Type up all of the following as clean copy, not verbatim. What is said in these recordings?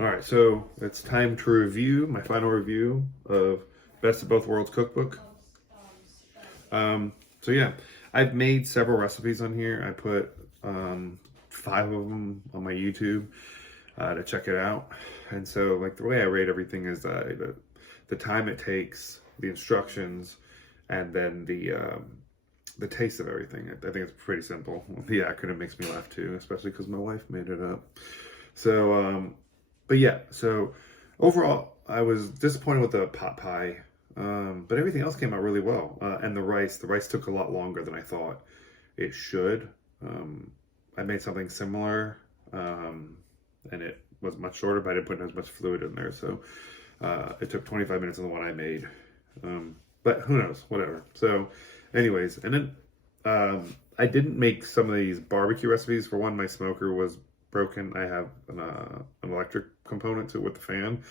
All right, so it's time to review my final review of Best of Both Worlds cookbook. So yeah, I've made several recipes on here. I put 5 of them on my YouTube to check it out. And so like the way I rate everything is the time it takes, the instructions, and then the taste of everything. I think it's pretty simple. The acronym makes me laugh too, especially because my wife made it up. So, but yeah, so overall, I was disappointed with the pot pie, but everything else came out really well. And the rice took a lot longer than I thought it should. I made something similar, and it was much shorter, but I didn't put as much fluid in there. So it took 25 minutes on the one I made. But who knows, whatever. So anyways, and then I didn't make some of these barbecue recipes. For one, my smoker was broken. I have an electric component to it with the fan,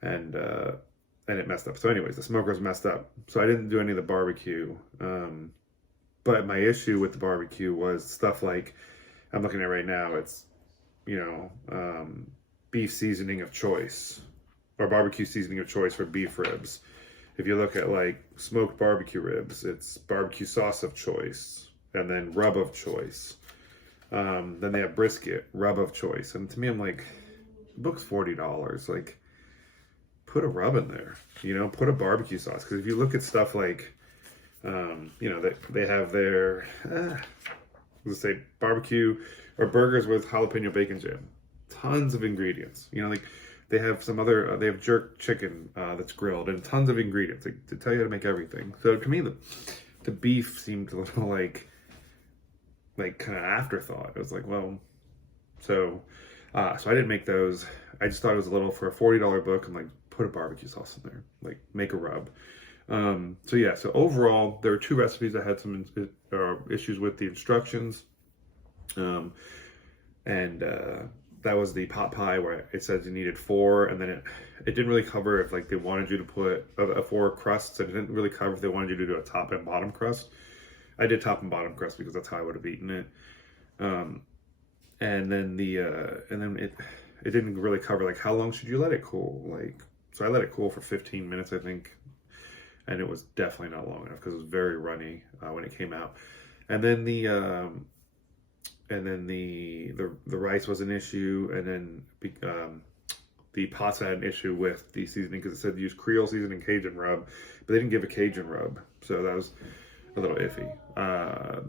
and it messed up. So anyways, the smoker's messed up. So I didn't do any of the barbecue. But my issue with the barbecue was stuff like, I'm looking at right now, it's, beef seasoning of choice, or barbecue seasoning of choice for beef ribs. If you look at like smoked barbecue ribs, it's barbecue sauce of choice, and then rub of choice. Then they have brisket, rub of choice. And to me, I'm like, the book's $40. Like, put a rub in there, put a barbecue sauce. Because if you look at stuff like, they have their, let's say barbecue or burgers with jalapeno bacon jam. Tons of ingredients. Like they have some other, they have jerk chicken that's grilled and tons of ingredients to tell you how to make everything. So to me, the beef seemed a little like kind of afterthought. It was like, well, so I didn't make those. I just thought it was a little for a $40 book. I'm like, put a barbecue sauce in there, like make a rub. So yeah, so overall, there were 2 recipes that had some issues with the instructions. That was the pot pie where it says you needed 4, and then it didn't really cover if like they wanted you to put 4 crusts, and it didn't really cover if they wanted you to do a top and bottom crust. I did top and bottom crust because that's how I would have eaten it. And then it didn't really cover like how long should you let it cool. Like, so I let it cool for 15 minutes, I think. And it was definitely not long enough because it was very runny when it came out. And then the rice was an issue, and then the pasta had an issue with the seasoning because it said use Creole seasoning Cajun rub, but they didn't give a Cajun rub, so that was a little iffy.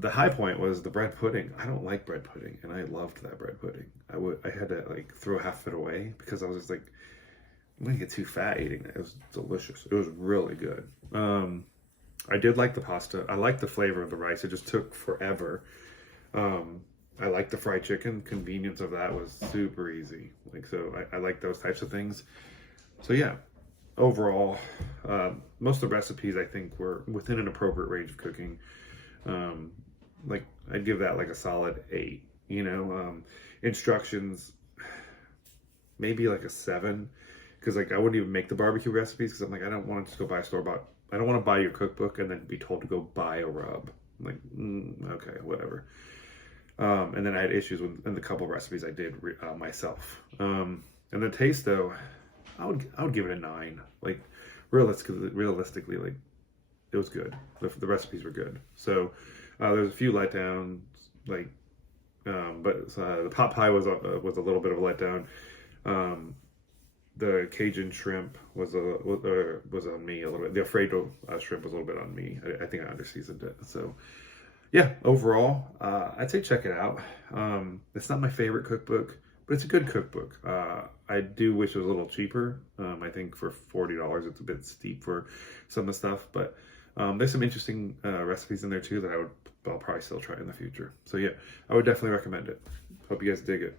The high point was the bread pudding. I don't like bread pudding, and I loved that bread pudding. I had to like throw half of it away because I was just like, I'm gonna get too fat eating it. It was delicious. It was really good. I did like the pasta. I liked the flavor of the rice. It just took forever. I liked the fried chicken. Convenience of that was super easy. Like, so I like those types of things. So yeah, overall, most of the recipes I think were within an appropriate range of cooking. Like I'd give that like a solid 8. Instructions, maybe like a 7. Because like I wouldn't even make the barbecue recipes because I'm like, I don't want to just go buy a store-bought. I don't want to buy your cookbook and then be told to go buy a rub. I'm like, okay, whatever. And then I had issues in the couple recipes I did myself. And the taste though, I would give it a 9. Like realistically, like it was good. The recipes were good. So there's a few letdowns, like, but the pot pie was a little bit of a letdown. The Cajun shrimp was on me a little bit. The Alfredo shrimp was a little bit on me. I think I underseasoned it. So yeah, overall, I'd say check it out. It's not my favorite cookbook, but it's a good cookbook. I do wish it was a little cheaper. I think for $40, it's a bit steep for some of the stuff, but there's some interesting recipes in there too that I'll probably still try in the future. So yeah, I would definitely recommend it. Hope you guys dig it.